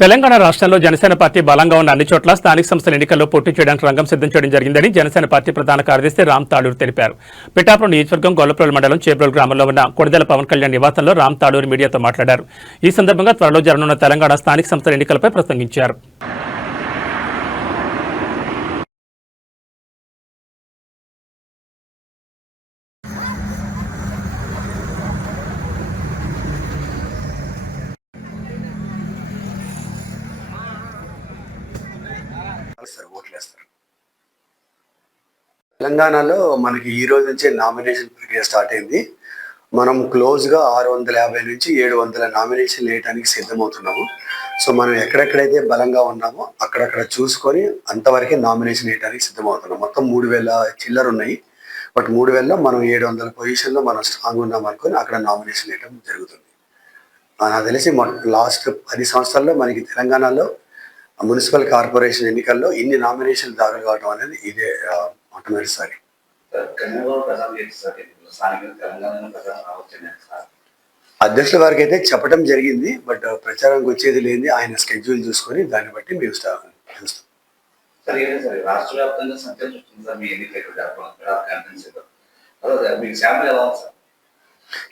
తెలంగాణ రాష్ట్రంలో జనసేన పార్టీ బలంగా ఉన్న అన్ని చోట్ల స్థానిక సంస్థల ఎన్నికల్లో పోటీ చేయడానికి రంగం సిద్ధం చేయడం జరిగిందని జనసేన పార్టీ ప్రధాన కార్యదర్శి రామ్ తాళూరు తెలిపారు. పిఠాపురం నియోజకవర్గం గొల్లప్రోలు మండలం చేబ్రోలు గ్రామంలో ఉన్న కొడదెల పవన్ కళ్యాణ్ నివాసంలో రామ్ తాళూరు మీడియాతో మాట్లాడారు. ఈ సందర్భంగా త్వరలో జరగనున్న తెలంగాణ స్థానిక సంస్థల ఎన్నికలపై ప్రసంగించారు. తెలంగాణలో మనకి ఈ రోజు నుంచే నామినేషన్ ప్రక్రియ స్టార్ట్ అయింది. మనం క్లోజ్గా 650 నుంచి 700 నామినేషన్ వేయడానికి సిద్ధమవుతున్నాము. సో మనం ఎక్కడెక్కడైతే బలంగా ఉన్నామో అక్కడక్కడ చూసుకొని అంతవరకే నామినేషన్ వేయడానికి సిద్ధమవుతున్నాం. మొత్తం 3000 చిల్లర ఉన్నాయి. బట్ 3000లో మనం 700 పొజిషన్లో మనం స్ట్రాంగ్ ఉన్నాం అనుకొని అక్కడ నామినేషన్ వేయడం జరుగుతుంది. నాకు తెలిసి లాస్ట్ 10 సంవత్సరాల్లో మనకి తెలంగాణలో మున్సిపల్ కార్పొరేషన్ ఎన్నికల్లో ఇన్ని నామినేషన్లు దాఖలు కావడం అనేది ఇదే మొట్టమొదటిసారి. అధ్యక్షుల వారికి అయితే చెప్పడం జరిగింది. బట్ ప్రచారానికి వచ్చేది లేని ఆయన స్కెడ్యూల్ చూసుకొని దాన్ని బట్టి మేము చూస్తాం.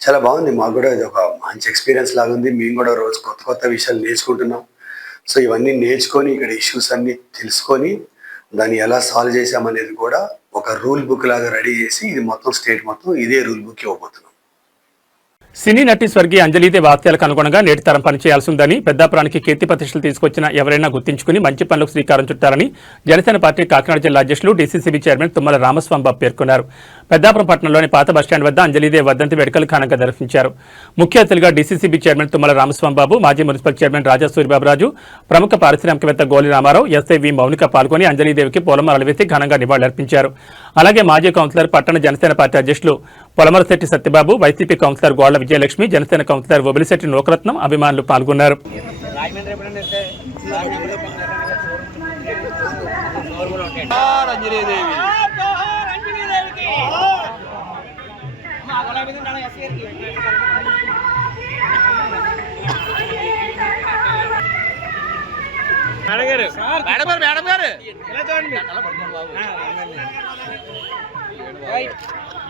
చాలా బాగుంది. మాకు కూడా ఇది ఒక మంచి ఎక్స్పీరియన్స్ లాగా ఉంది. మేము కూడా రోజు కొత్త కొత్త విషయాలు నేర్చుకుంటున్నాం. సో ఇవన్నీ నేర్చుకొని ఇక్కడ ఇష్యూస్ అన్ని తెలుసుకొని దాన్ని ఎలా సాల్వ్ చేసామనేది కూడా ఒక రూల్ బుక్ లాగా రెడీ చేసి ఇది మొత్తం స్టేట్ మొత్తం ఇదే రూల్ బుక్ ఇవ్వబోతున్నాం. సినీ నటి స్వర్గీయ అంజలిదేవి ఆశయాలకు అనుగుణంగా నేటి తరం పనిచేయాల్సి ఉందని, పెద్దాపురానికి కీర్తి ప్రతిష్టలు తీసుకొచ్చిన ఎవరైనా గుర్తించుకుని మంచి పనులకు శ్రీకారం చుట్టారని జనసేన పార్టీ కాకినాడ జిల్లా అధ్యక్షులు డీసీసీబీ చైర్మన్ తుమ్మల రామస్వామిబాబు పేర్కొన్నారు. పెద్దాపురం పట్టణంలోని పాత బస్టాండ్ వద్ద అంజలిదేవి వర్ధంతి వేడుకలు ఘనంగా నిర్వహించారు. ముఖ్య అతిథులుగా డీసీసీబీ చైర్మన్ తుమ్మల రామస్వామిబాబు, మాజీ మున్సిపల్ చైర్మన్ రాజా సూరిబాబురాజు, ప్రముఖ పారిశ్రామికవేత్త గోలి రామారావు, ఎస్ఐవి మౌనిక పాల్గొని అంజలిదేవికి పూలమాలలు వేసి ఘనంగా నివాళులర్పించారు. అలాగే మాజీ కౌన్సిలర్ పట్టణ జనసేన పార్టీ అధ్యక్షులు Polamarasetti Satyababu, YCP councillor Golla Vijayalakshmi, Janasena councillor Obilisetti Nookaratnam అభిమానులు పాల్గొన్నారు.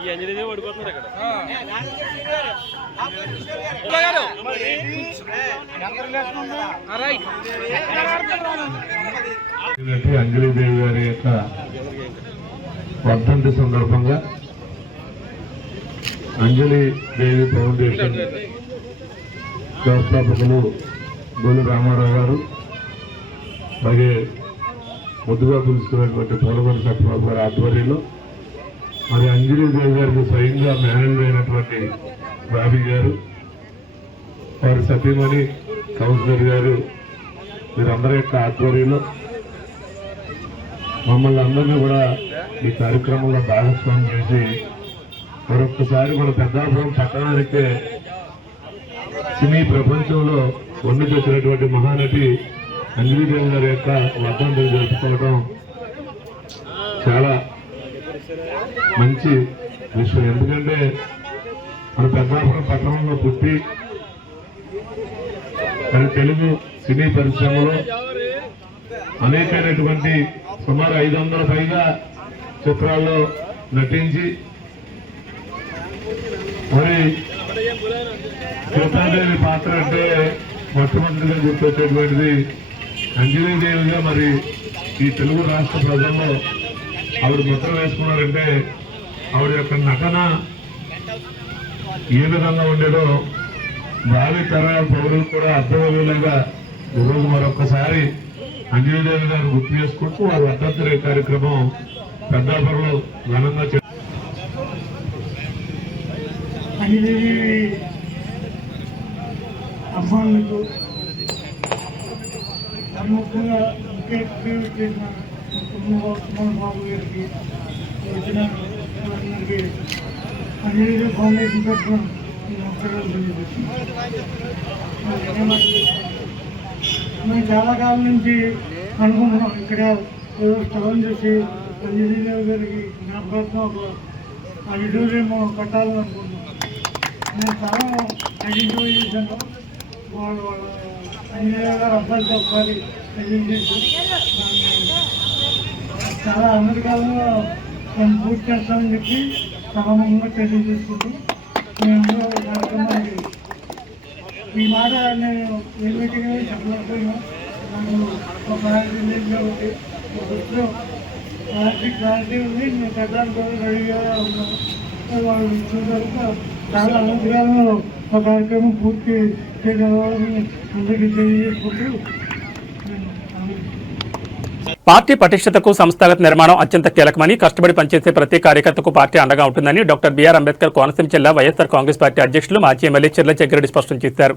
ఈ అంజలిదేవి ఓడిపోతున్నారు ఇక్కడ. అంజలిదేవి గారి యొక్క వర్ధంతి సందర్భంగా అంజలిదేవి ఫౌండేషన్ వ్యవస్థాపకులు గోలి రామారావు గారు, అలాగే ముద్దుగా పిలుచుకున్నటువంటి పూలమర్రి సత్యబాబు గారి ఆధ్వర్యంలో మరి అంజలిదేవి గారికి స్వయంగా మేనేజ్ అయినటువంటి బాబీ గారు, వారి సతీమణి కౌన్సిలర్ గారు, వీరందరి యొక్క ఆధ్వర్యంలో మమ్మల్ని అందరినీ కూడా ఈ కార్యక్రమంలో భాగస్వామ్యం చేసి మరొక్కసారి మన పెద్దాపురం పట్టణానికే సినీ ప్రపంచంలో వండి తెచ్చినటువంటి మహానటి అంజలిదేవి గారి యొక్క వర్ధంతిని జరుపుకోవడం చాలా మంచి విషయం. ఎందుకంటే మన పెద్దాపురం పట్టణంలో పుట్టి మన తెలుగు సినీ పరిశ్రమలో అనేకమైనటువంటి సుమారు 500 పైగా చిత్రాల్లో నటించి మరి సీతాదేవి పాత్ర అంటే మొట్టమొదటిగా గుర్తొచ్చేటువంటిది అంజలిదేవిగా మరి ఈ తెలుగు రాష్ట్ర ప్రజల్లో ఆవిడ ముద్ర వేసుకున్నారంటే ఆవిడ యొక్క నటన ఏ విధంగా ఉండేదో భావి తరాల పౌరులు కూడా అర్థమయ్యేలాగా ఈరోజు మరొకసారి అంజలిదేవి గారు గుర్తు చేసుకుంటూ వారి వర్ధంతి కార్యక్రమం పెద్దాపురంలో ఘనంగా అమ్మాయిలకు ప్రముఖంగా ముఖ్య చేసిన కుమార్ బాబు గారికి వచ్చిన అందరికీ అంజలిదేవి ఫౌండేషన్ తరఫున మేము చాలా కాలం నుంచి అనుకుంటున్నాం ఇక్కడ స్థలం చేసి అంజలిదేవి గారికి జ్ఞాపకార్థం ఒక ఆడిటోరియం కట్టాలని అనుకుంటున్నాం. నేను చాలా ఐడెంటిఫై చేశాను. వాళ్ళ అంజనేయ గారు అబ్బాయితో ఒకసారి తెలియజేసి చాలా అమెరికాలో నేను పూర్తి చేస్తానని చెప్పి సభముఖంగా తెలియజేసుకుంటూ మేము కార్యక్రమానికి ఈ మాట నేను ఏ మీటింగ్ అనేది చెప్పలేకపోయినా నాకు ఒక కాబట్టి ఒక దృష్టిలో క్లారిటీ ఉంది. నేను పెట్టడానికి రెడీగా ఉన్నాను. వాళ్ళు చూసారు చాలా అనంతకాలంలో ఒక కార్యక్రమం పూర్తి చేయగలవాలని అందరికీ తెలియజేసుకుంటూ పార్టీ పటిష్టతకు సంస్థాగత నిర్మాణం అత్యంత కీలకమని, కష్టపడి పనిచేసే ప్రతి కార్యకర్తకు పార్టీ అండగా ఉంటుందని డాక్టర్ బిఆర్ అంబేద్కర్ కోనసీమ జిల్లా వైఎస్ఆర్ కాంగ్రెస్ పార్టీ అధ్యక్షులు మాజీ ఎమ్మెల్యే చిర్ల జగ్గిరెడ్డి స్పష్టం చేశారు.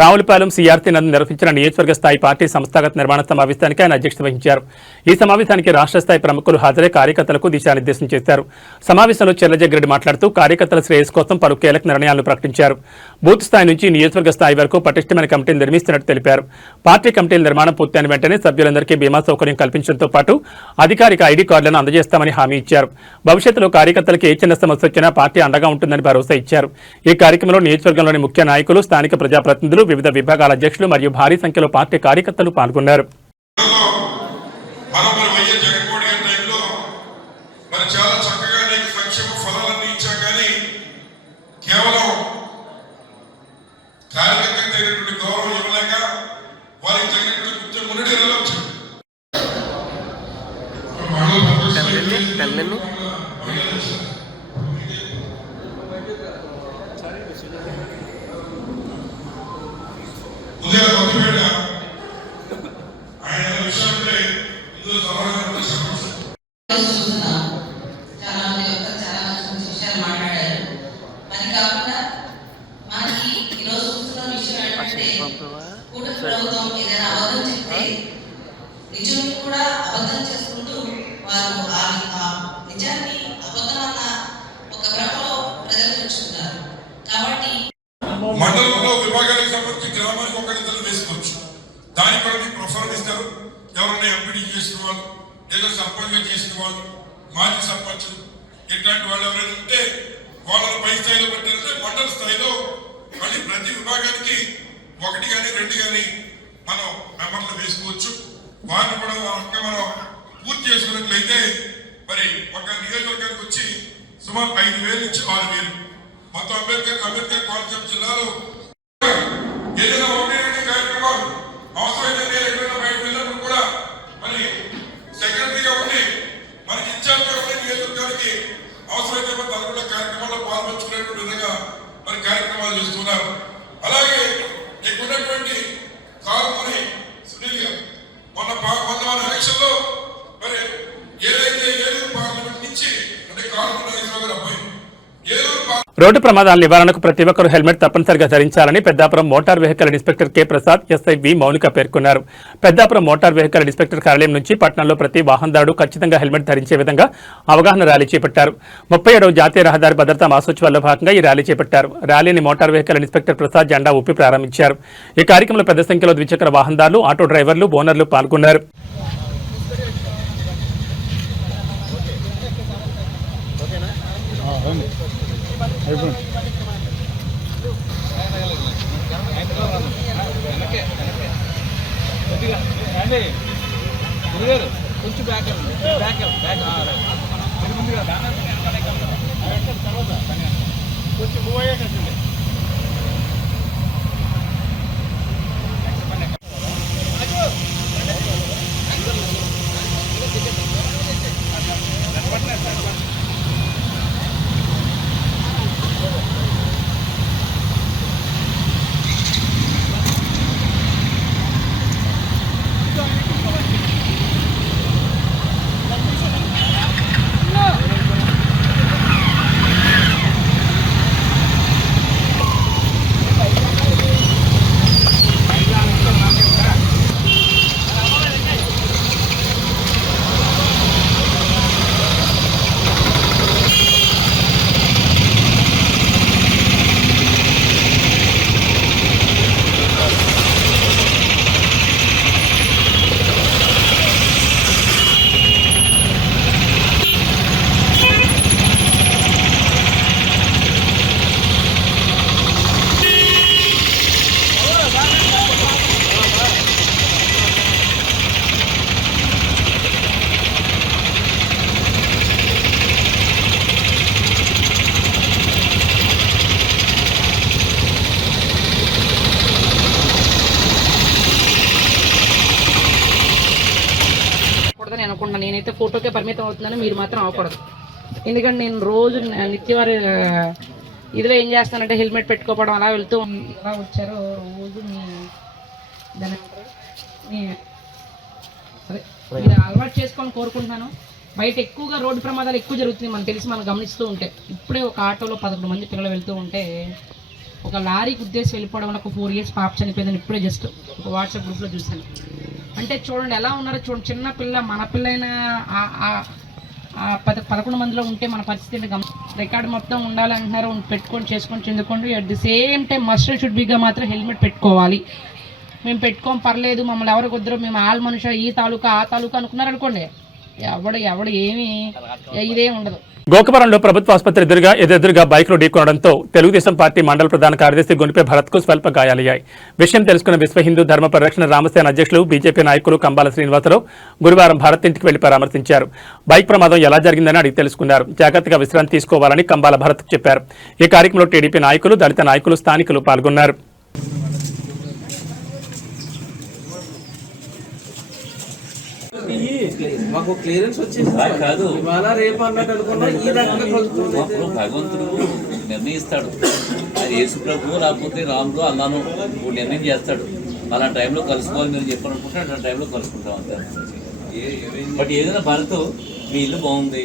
రావులపాలెం సిఆర్సీ నందు నిర్వహించిన నియోజకవర్గ స్థాయి పార్టీ సంస్థాగత నిర్మాణ సమావేశానికి ఆయన అధ్యక్షత వహించారు. ఈ సమావేశానికి రాష్ట్ర స్థాయి ప్రముఖులు హాజరై కార్యకర్తలకు దిశానిర్దేశం చేశారు. సమావేశంలో చిర్ల జగ్గిరెడ్డి మాట్లాడుతూ కార్యకర్తల శ్రేయస్సు కోసం పలు కీలక నిర్ణయాలను ప్రకటించారు. బూత్ స్థాయి నుంచి నియోజకవర్గ స్థాయి వరకు పటిష్టమైన కమిటీలు నిర్మిస్తున్నట్టు తెలిపారు. పార్టీ కమిటీల నిర్మాణం పూర్తయిన వెంటనే సభ్యులందరికీ బీమా సౌకర్యం కల్పించడంతో పాటు అధికారిక ఐడీ కార్డులను అందజేస్తామని హామీ ఇచ్చారు. భవిష్యత్తులో కార్యకర్తలకు ఏ చిన్న సమస్య వచ్చినా పార్టీ అండగా ఉంటుందని భరోసా ఇచ్చారు. ఈ కార్యక్రమంలో నియోజకవర్గంలోని ముఖ్య నాయకులు, స్థానిక ప్రజాప్రతినిధులు, వివిధ విభాగాల అధ్యక్షులు మరియు భారీ సంఖ్యలో పార్టీ కార్యకర్తలు పాల్గొన్నారు. నిజం కూడా అబద్ధం చేసుకుంటూ వారు నిజాన్ని అబద్ధమన్న ఒక భ్రమలో ప్రజలు ఉంచుతున్నారు. కాబట్టి మండలంలో విభాగానికి సంబంధించి గ్రామానికి ఒకరిద్దరు వేసుకోవచ్చు. దానికి కూడా మీకు ప్రొఫైల్ ఇస్తారు. ఎవరైనా ఎంపీడీ చేసిన వాళ్ళు, లేదా సర్పంచ్గా చేసిన వాళ్ళు, మాజీ సర్పంచులు, ఇట్లాంటి వాళ్ళు ఎవరైనా ఉంటే వాళ్ళని పై స్థాయిలో పెట్టారంటే మండల స్థాయిలో మళ్ళీ ప్రతి విభాగానికి 1 కానీ 2 కానీ మనం మెంబర్లు వేసుకోవచ్చు. వారిని కూడా మనం పూర్తి చేసుకున్నట్లయితే మరి ఒక నియోజకవర్గానికి వచ్చి సుమారు 5,000 నుంచి 6,000 మొత్తం అంబేద్కర్ కోనసీమ జిల్లాలో ఏదైనా 1-2 కార్యక్రమాలు అవసరమైతే ఎక్కడైనా బయటకు వెళ్ళినప్పుడు కూడా మరి సెక్రటరీగా ఉండి మనకి ఇన్ఛార్జ్గా ఉండే నియోజకవర్గానికి అవసరమైతే మన తలకుండా కార్యక్రమాల్లో పాల్పంచుకునేటువంటి విధంగా మరి కార్యక్రమాలు చేస్తున్నారు. అలాగే ఇక్కడున్నటువంటి కారుమూరి సునీల్ గారు మొన్న ఎలక్షన్ లో మరి ఏదైతే ఏలూరు పార్లమెంట్ నుంచి అంటే కారుమూరి నాగేశ్వరరావు గారు అబ్బాయి రోడ్డు ప్రమాదాల నివారణకు ప్రతి ఒక్కరూ హెల్మెట్ తప్పనిసరిగా ధరించాలని Peddapuram motor vehicle inspector K Prasad, SI వి మౌనిక పేర్కొన్నారు. పెద్దాపురం మోటార్ వెహికల్ ఇన్స్పెక్టర్ కార్యాలయం నుంచి పట్టణంలో ప్రతి వాహనదారుడు ఖచ్చితంగా హెల్మెట్ ధరించే విధంగా అవగాహన ర్యాలీ చేపట్టారు. 37వ జాతీయ రహదారి భద్రతా మాసోత్సవాల్లో భాగంగా ఈ ర్యాలీ చేపట్టారు. ర్యాలీని మోటార్ వెహికల్ ఇన్స్పెక్టర్ ప్రసాద్ జెండా ఊపి ప్రారంభించారు. ఈ కార్యక్రమంలో పెద్ద సంఖ్యలో ద్విచక్ర వాహనదారులు, ఆటో డ్రైవర్లు, ఓనర్లు పాల్గొన్నారు. కొంచెం బ్యాక్ కొంచెం మూవ్ అయ్యేటట్టుండే. నేను అనుకుంటున్నాను. నేనైతే ఫోటోకే పరిమితం అవుతున్నాను, మీరు మాత్రం అవ్వకూడదు. ఎందుకంటే నేను రోజు నిత్యవారి ఇదిలో ఏం చేస్తానంటే హెల్మెట్ పెట్టుకోవడం అలా వెళ్తూ ఎలా వచ్చారో రోజు మీరు అలవాటు చేసుకొని కోరుకుంటున్నాను. బయట ఎక్కువగా రోడ్డు ప్రమాదాలు ఎక్కువ జరుగుతుంది మనకు తెలిసి, మనం గమనిస్తూ ఉంటే. ఇప్పుడే ఒక ఆటోలో 11 మంది పిల్లలు వెళ్తూ ఉంటే ఒక లారీకి ఉద్దేశం వెళ్ళిపోవడం వల్ల ఒక 4 years పాప చనిపోయిందని ఇప్పుడే జస్ట్ ఒక వాట్సాప్ గ్రూప్లో చూశాను. అంటే చూడండి ఎలా ఉన్నారో చూడండి. చిన్న పిల్ల, మన పిల్లైనా 11 మందిలో ఉంటే మన పరిస్థితి రికార్డు మొత్తం ఉండాలి అంటున్నారు. పెట్టుకొని చేసుకొని చెందుకోండి. At the same time must and should బీగా మాత్రం హెల్మెట్ పెట్టుకోవాలి. మేము పెట్టుకోం పర్లేదు, మమ్మల్ని ఎవరికి వద్దరు, మేము ఆల్ మనుషులు ఈ తాలూకా ఆ తాలూకా అనుకున్నారనుకోండి, ఎవడు ఏమీ ఇదేం ఉండదు. గోకవరంలో ప్రభుత్వ ఆసుపత్రి ఎదురుగా బైక్లు ఢీకొనడంతో తెలుగుదేశం పార్టీ మండల ప్రధాన కార్యదర్శి గొనిపే భరత్కు స్వల్ప గాయాలయ్యాయి. విషయం తెలుసుకున్న విశ్వ హిందూ ధర్మ పరిరక్షణ రామసేన అధ్యక్షులు బీజేపీ నాయకులు కంబాల శ్రీనివాసరావు గురువారం భరత్ ఇంటికి వెళ్లి పరామర్శించారు. బైక్ ప్రమాదం ఎలా జరిగిందని అడిగి తెలుసుకున్నారు. జాగ్రత్తగా విశ్రాంతి తీసుకోవాలని కంబాల భరత్కు చెప్పారు. ఈ కార్యక్రమంలో టీడీపీ నాయకులు, దళిత నాయకులు, స్థానికులు పాల్గొన్నారు. మాకు క్లియరెన్స్ వచ్చేసి కాదు, ఇవాళ రేపు అన్నట్టు అనుకున్నా. ఈ రకంగా భగవంతుడు నిర్ణయిస్తాడు. అది యేసు ప్రభు లేకపోతే రాముడు అన్నాను నిర్ణయం చేస్తాడు. అలా టైంలో కలుసుకోవాలి మీరు చెప్పాలనుకుంటే అలా టైంలో కలుసుకుంటాం అంతే. బట్ ఏదైనా భరత్ మీ ఇల్లు బాగుంది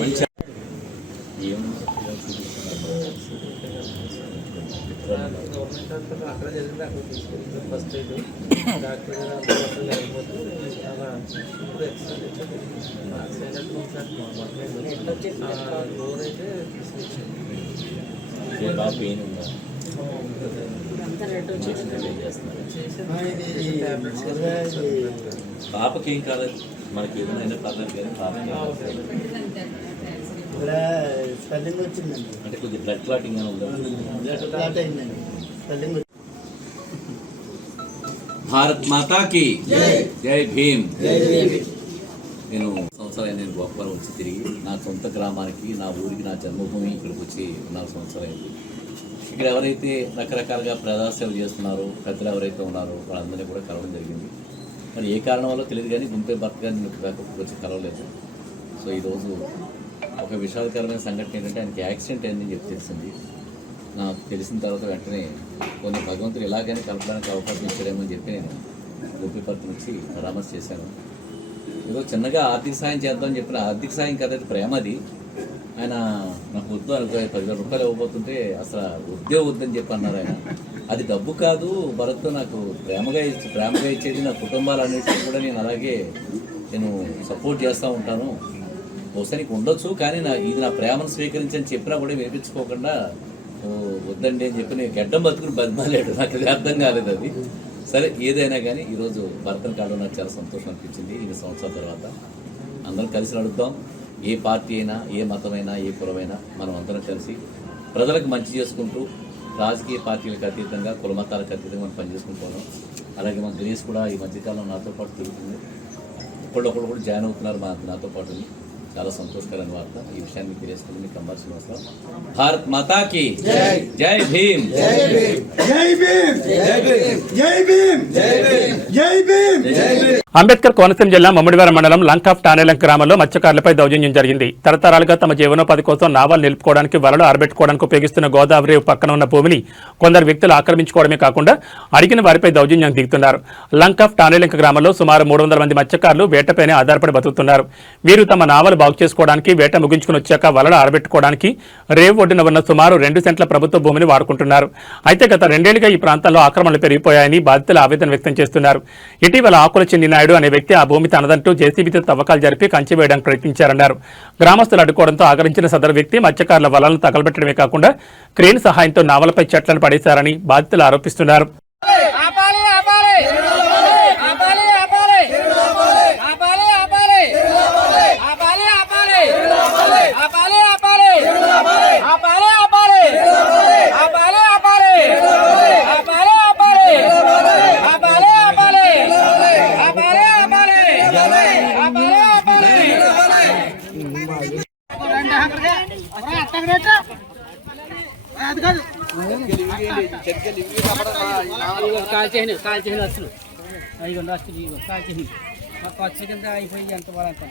మంచి అక్కడ జరిగింది, అక్కడ తీసుకెళ్ళి ఫస్ట్ ఎయిడ్ డాక్టర్ అయిపోతే అలా ఇప్పుడు డోర్ అయితే పాపకి ఏం కాలేదు, మనకి ఏదైనా పర్లేదు కానీ పాపకి స్పెల్లింగ్ వచ్చిందండి, అంటే కొద్దిగా బ్లడ్ క్లాటింగ్ అని ఉందా. భారత్ మాతాకి జై భీమ్. నేను సంవత్సరాలు నేను గోకవరం వచ్చి తిరిగి నా సొంత గ్రామానికి, నా ఊరికి, నా జన్మభూమి ఇక్కడికి వచ్చి 4 సంవత్సరాలైంది. ఇక్కడ ఎవరైతే రకరకాలుగా ప్రజాసేవ చేస్తున్నారో పెద్దలు ఎవరైతే ఉన్నారో వాళ్ళందరినీ కూడా కలవడం జరిగింది. మరి ఏ కారణం వల్ల తెలియదు కానీ గుంపే భర్త గారిని వచ్చి కలవలేదు. సో ఈరోజు ఒక విషాదకరమైన సంఘటన ఏంటంటే ఆయనకి యాక్సిడెంట్ అయిందని చెప్పి తెలిసింది. నాకు తెలిసిన తర్వాత వెంటనే కొన్ని భగవంతుడు ఎలాగైనా కలపడానికి అవకాశం ఇచ్చాడేమో అని చెప్పి నేను గుంపే భర్త నుంచి పరామర్శ చేశాను. ఏదో చిన్నగా ఆర్థిక సాయం చేద్దామని చెప్పిన ఆర్థిక సాయం కదా, ప్రేమ. అది ఆయన నాకు వద్దు 10,000 రూపాయలు ఇవ్వబోతుంటే అసలు వద్దని చెప్పి అన్నారు ఆయన. అది డబ్బు కాదు భరత్, నాకు ప్రేమగా ఇచ్చేది నా కుటుంబాలన్నిటికీ కూడా నేను అలాగే సపోర్ట్ చేస్తూ ఉంటాను. బహుశా నీకు ఉండొచ్చు కానీ ఇది నా ప్రేమను స్వీకరించని చెప్పినా కూడా వినిపించుకోకుండా వద్దండి అని చెప్పి నేను గడ్డం బతుకుని బతిమాలేడు. నాకు అది అర్థం కాలేదు. అది సరే ఏదైనా కానీ ఈరోజు భరతను కావడం నాకు చాలా సంతోషం అనిపించింది. 2 సంవత్సరాల తర్వాత అందరం కలిసి నడుద్దాం. ఏ పార్టీ అయినా, ఏ మతమైనా, ఏ కులమైనా మనం అందరం కలిసి ప్రజలకు మంచి చేసుకుంటూ రాజకీయ పార్టీలకు అతీతంగా, కుల మతాలకు అతీతంగా మనం పనిచేసుకుంటున్నాం. అలాగే మన దినేష్ కూడా ఈ మధ్యకాలం నాతో పాటు తిరుగుతుంది. ఒకళ్ళు కూడా జాయిన్ అవుతున్నారు నాతో పాటు. చాలా సంతోషకరమైన వార్త. ఈ విషయాన్ని తెలియజేస్తుంది మీకు కంబాల శ్రీనివాసరావు. భారత్ మాతాకి జై భీమ్. అంబేద్కర్ కోనసీమ జిల్లా మమ్మిడివారం మండలం లంకాఫ్ టానేలంక గ్రామంలో మత్స్యకారులపై దౌర్జన్యం జరిగింది. తరతరాలుగా తమ జీవనోపాధి కోసం నావాలు నిలుపుకోవడానికి, వలలు ఆరబెట్టుకోవడానికి ఉపయోగిస్తున్న గోదావరి పక్కన ఉన్న భూమిని కొందరు వ్యక్తులు ఆక్రమించుకోవడమే కాకుండా అడిగిన వారిపై దౌర్జన్యం దిగుతున్నారు. లంకాఫ్ టానేలంక గ్రామంలో సుమారు 300 మంది మత్స్యకారులు వేటపైనే ఆధారపడి బతుకుతున్నారు. వీరు తమ నావలు బాగు చేసుకోవడానికి, వేట ముగించుకుని వచ్చాక వలలు ఆరబెట్టుకోవడానికి రేవు ఒడ్డున ఉన్న సుమారు 2 సెంట్ల ప్రభుత్వ భూమిని వాడుకుంటున్నారు. అయితే గత 2 ఏళ్లుగా ఈ ప్రాంతంలో ఆక్రమణలు పెరిగిపోయాయని బాధితులు ఆవేదన వ్యక్తం చేస్తున్నారు. ఇటీవల ఆకుల చిన్ని నాయుడు అనే వ్యక్తి ఆ భూమి తనదంటూ జేసీబీతో తవ్వకాలు జరిపి కంచె వేయడానికి ప్రయత్నించారన్నారు. గ్రామస్తులు అడ్డుకోవడంతో ఆగరించిన సదరు వ్యక్తి మత్స్యకారుల వలలను తగలబెట్టడమే కాకుండా క్రేన్ సహాయంతో నావలపై చెట్లను పడేశారని బాధితులు ఆరోపిస్తున్నారు. ఖర్చు కింద అయిపోయి ఎంత వాళ్ళంతా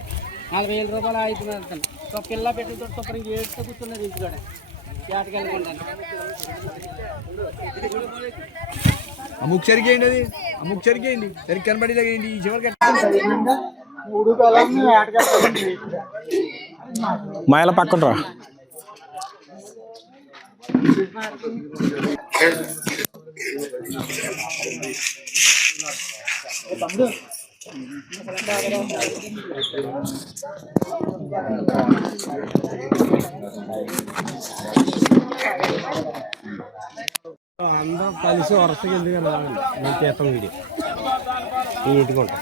40,000 రూపాయలు అవుతుంది వెళ్తాను. ఒక పిల్ల పెట్టి తొప్పరు ఏడుతో కూర్చున్నారు ఇంటికాడ ఏటకి వెళ్ళకుండా. అమ్ముకు సరిగేయండి, అది అమ్ముకు సరిగేయండి, సరిగ్గా కనబడేలాగేయండి. ఈ చివరికి 3 పిల్లల్ని ఏటకెళ్తాను. మా ఇలా పక్కన రా. అందరం కలిసి వరుసగా ఎందుకు రావాలి నేను చేస్తాం వీడియో ఈ ఇంటికి ఉంటాం.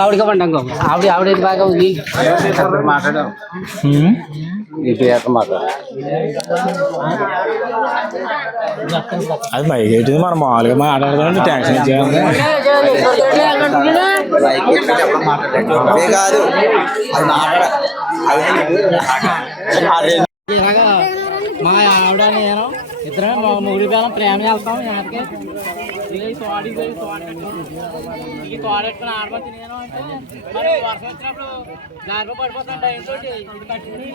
ఆవిడకి పండి అంకో ఆవిడ బాగా ఉంది మాట్లాడాం అది మైక్ ఏంటిది, మనం మామూలుగా మాట్లాడదామంటే ట్యాక్సీ మా ఆవిడ నేను ఇద్దరం మూడు కాలం ప్రేమ చేస్తాం. తోడెట్టుకుని ఆడబట్టి నేను అంటే వర్షం వచ్చినప్పుడు దారిలో పడిపోతాను టైంతో ఇది కట్టుకుని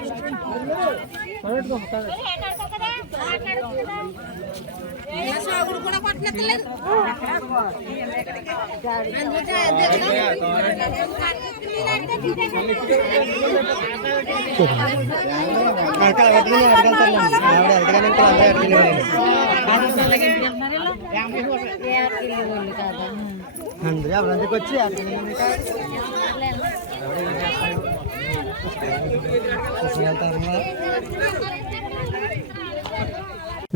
వచ్చి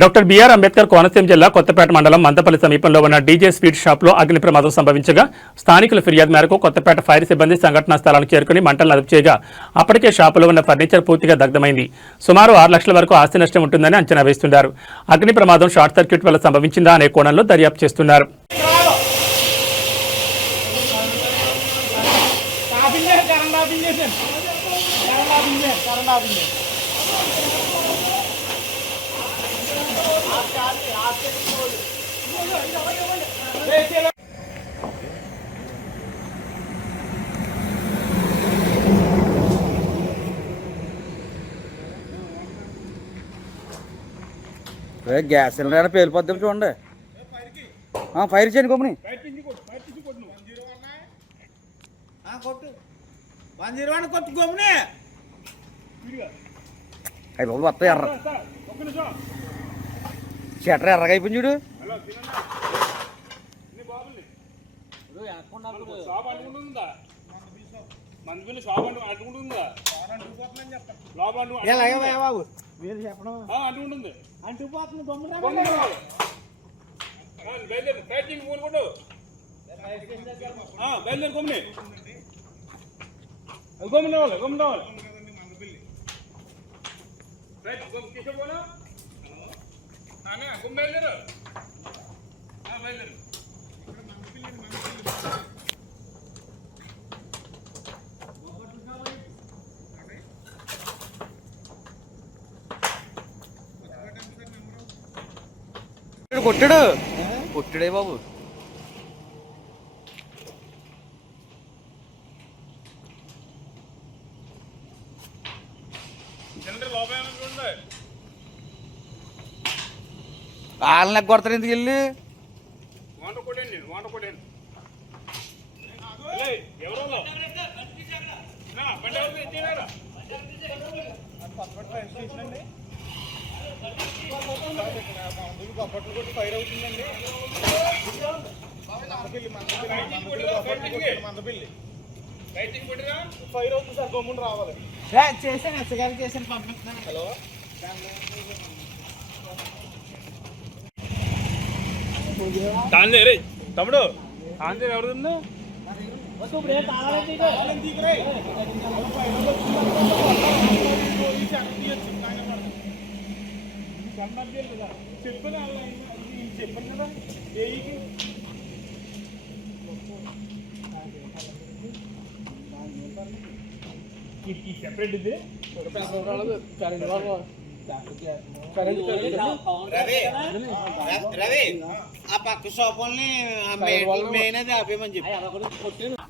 డాక్టర్ బిఆర్ అంబేద్కర్ కోనసీమ జిల్లా కొత్తపేట మండలం మందపల్లి సమీపంలో ఉన్న డీజే స్వీట్ షాప్లో అగ్ని ప్రమాదం సంభవించగా స్థానికుల ఫిర్యాదు మేరకు కొత్తపేట ఫైర్ సిబ్బంది సంఘటనా స్థలానికి చేరుకుని మంటలను అదుపు చేయగా అప్పటికే షాపులో ఉన్న ఫర్నిచర్ పూర్తిగా దగ్ధమైంది. సుమారు 6 లక్షల వరకు ఆస్తి నష్టం ఉంటుందని అంచనా వేస్తున్నారు. అగ్ని ప్రమాదం షార్ట్ సర్క్యూట్ వల్ల సంభవించిందా అనే కోణంలో దర్యాప్తు చేస్తున్నారు. గ్యాస్ సిలిండర్ పేలిపోద్దాం చూడండి. ఫైర్ చేయండి గమ్ముని. అవి బాబు మొత్తం ఎర్ర షటర్ ఎర్రగా అయిపోయింది చూడు. బాబు మీరు చెప్పడం అంటుపోతుంది కొట్టాడే బాబు. వాళ్ళని కొడతారు ఎందుకు వెళ్ళి ఫైర్ అవుతుందండి. ఫైర్ అవుతుంది సార్, గమ్మున రావాలి. చేశాను ఎస్గారు చేశాను పంపిస్తున్నాను. హలో తమ్ముడు ఆంధ్ర ఎవరు చెప్పాను కదా ఏఈకి సెపరేట్ ఇది రవి ఆ పక్క షాపుల్ని మెయిన్ అది ఆపేమని చెప్పి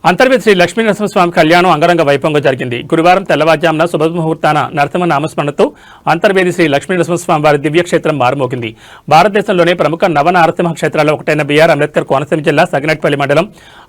అంతర్వేది శ్రీ లక్ష్మీ నరసింహస్వామి కళ్యాణం అంగరంగ వైభవంగా జరిగింది. గురువారం తెల్లవారుజామున శుభముహూర్తాన నరసింహ నామస్మరణతో అంతర్వేది శ్రీ లక్ష్మీ నరసింహస్వామి వారి దివ్యక్షేత్రం మారుమోగింది. భారతదేశంలోనే ప్రముఖ నవనారసింహ క్షేత్రాల్లో ఒకటైన బిఆర్ అంబేద్కర్ కోనసీమ జిల్లా సగినట్పల్లి మండలం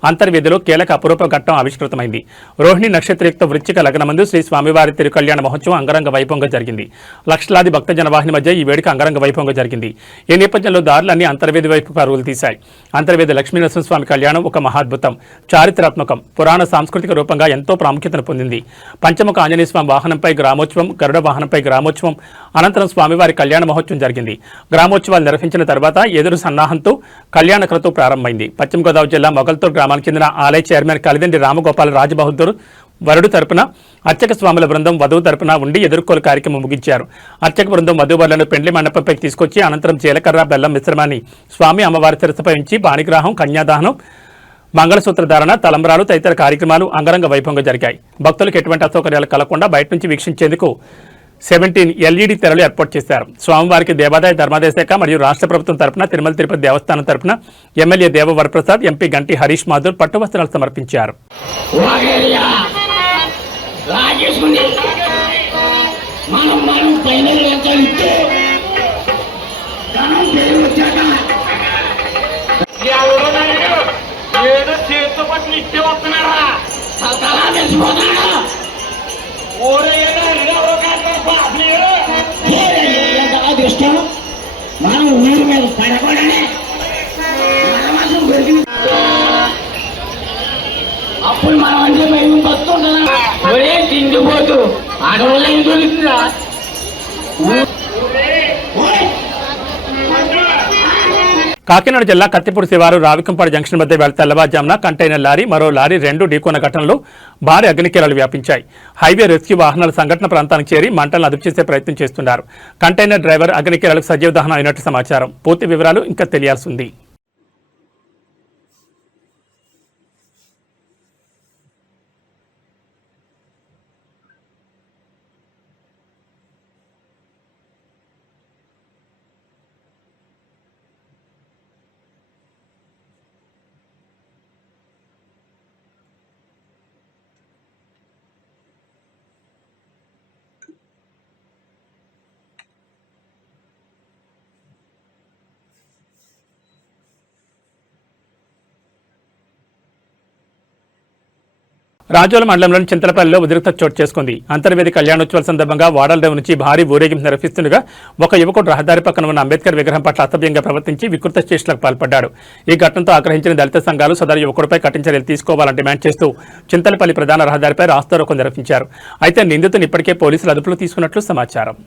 అంతర్వేదిలో కీలక అపురూప ఘట్టం ఆవిష్కృతమైంది. రోహిణి నక్షత్రయుక్త వృశ్చిక లగ్నమందు శ్రీ స్వామివారి తిరుకళ్యాణ మహోత్సవం అంగరంగ వైభవంగా జరిగింది. లక్షలాది భక్త జనవాహిని మధ్య ఈ వేడుక అంగరంగ వైభవంగా జరిగింది. ఈ నేపథ్యంలో దారులన్నీ అంతర్వేది వైపు పరుగులు తీశాయి. అంతర్వేది లక్ష్మీ నరసింహస్వామి కళ్యాణం ఒక మహాద్భుతం, చారిత్రాత్మకం, పురాణ సాంస్కృతిక రూపంగా ఎంతో ప్రాముఖ్యతను పొందింది. పంచముఖ ఆంజనేయ స్వామి వాహనంపై గ్రామోత్సవం, గరుడ వాహనంపై గ్రామోత్సవం అనంతరం స్వామివారి కళ్యాణ మహోత్సవం జరిగింది. గ్రామోత్సవాలు నిర్వహించిన తర్వాత ఎదురు సన్నాహంతో కళ్యాణ క్రతువు ప్రారంభమైంది. పశ్చిమ గోదావరి జిల్లా మొగల్తూరు గ్రామానికి చెందిన ఆలయ చైర్మన్ కలిదండి రామగోపాల రాజబహదూర్ వరుడు తరపున అర్చక స్వాముల బృందం వధువు తరపున ఉండి ఎదుర్కోలు కార్యక్రమం ముగించారు. అర్చక బృందం వధువులను పెండ్లి మండపంపై తీసుకొచ్చి అనంతరం జీలకర్ర బెల్లం మిశ్రమాన్ని స్వామి అమ్మవారి శిరస్సుపై ఉంచి పాణిగ్రాహం, కన్యాదానం, మంగళసూత్ర ధారణ, తలంబ్రాలు తదితర కార్యక్రమాలు అంగరంగ వైభవంగా జరిగాయి. భక్తులకు ఎటువంటి అసౌకర్యాలు కలగకుండా బయట నుంచి వీక్షించేందుకు 17 LED తెరలు ఏర్పాటు చేశారు. స్వామివారికి దేవాదాయ ధర్మాదాయ శాఖ మరియు రాష్ట్ర ప్రభుత్వం తరపున తిరుమల తిరుపతి దేవస్థానం తరపున ఎమ్మెల్యే దేవ వరప్రసాద్, ఎంపీ గంటి హరీష్ మాధుర్ పట్టు వస్త్రాలు సమర్పించారు. ఏదో చేతితో పట్టిన ఇచ్చే వస్తున్నారా మనం ఊరి మీద పడకూడనే అప్పుడు మనం అంటే మేము బతుంటున్నాం. ఒరే తిండిపోతూ ఆడవాళ్ళు ఏం దొరుకుతుందా? కాకినాడ జిల్లా కత్తిపూడి శివారు రావికంపాడు జంక్షన్ మధ్య వేళ తెల్లవారుజామున కంటైనర్ లారీ, మరో లారీ రెండు ఢీకొన్న ఘటనలో భారీ అగ్నికీలాలు వ్యాపించాయి. హైవే రెస్క్యూ వాహనాలు సంఘటన ప్రాంతానికి చేరి మంటలను అదుపు చేసే ప్రయత్నం చేస్తున్నారు. కంటైనర్ డ్రైవర్ అగ్నికీలాలకు సజీవ దహనం అయినట్టు సమాచారం. పూర్తి వివరాలు ఇంకా తెలియాల్సి ఉంది. రాజోల మండలంలోని చింతలపల్లిలో ఉద్రిక్త చోటు చేసుకుంది. అంతర్వేది కళ్యాణోత్సవాల సందర్భంగా వాడల నుంచి భారీ ఊరేగింపు నిర్వహిస్తుండగా ఒక యువకుడు రహదారి పక్కన ఉన్న అంబేద్కర్ విగ్రహం పట్ల అసభ్యంగా ప్రవర్తించి వికృత చేష్టలకు పాల్పడ్డాడు. ఈ ఘటనతో ఆగ్రహించిన దళిత సంఘాలు సదరు యువకుడిపై కఠిన చర్యలు తీసుకోవాలని డిమాండ్ చేస్తూ చింతలపల్లి ప్రధాన రహదారిపై రాస్తారోకో నిర్వహించారు. అయితే నిందితుని ఇప్పటికే పోలీసులు అదుపులో తీసుకున్నట్లు సమాచారం.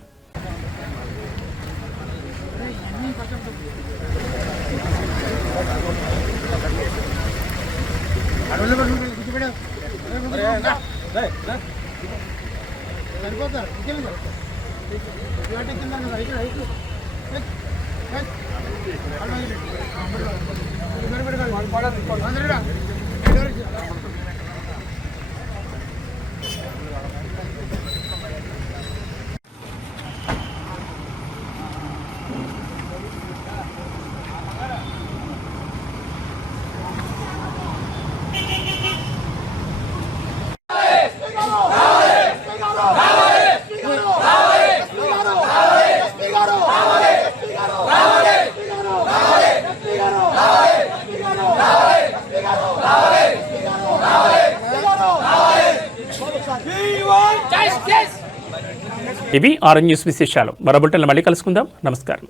ఇవి ఆర్ఎన్ న్యూస్ విశేషాలు. మరో బులెటిన్లో మళ్ళీ కలుసుకుందాం. నమస్కారం.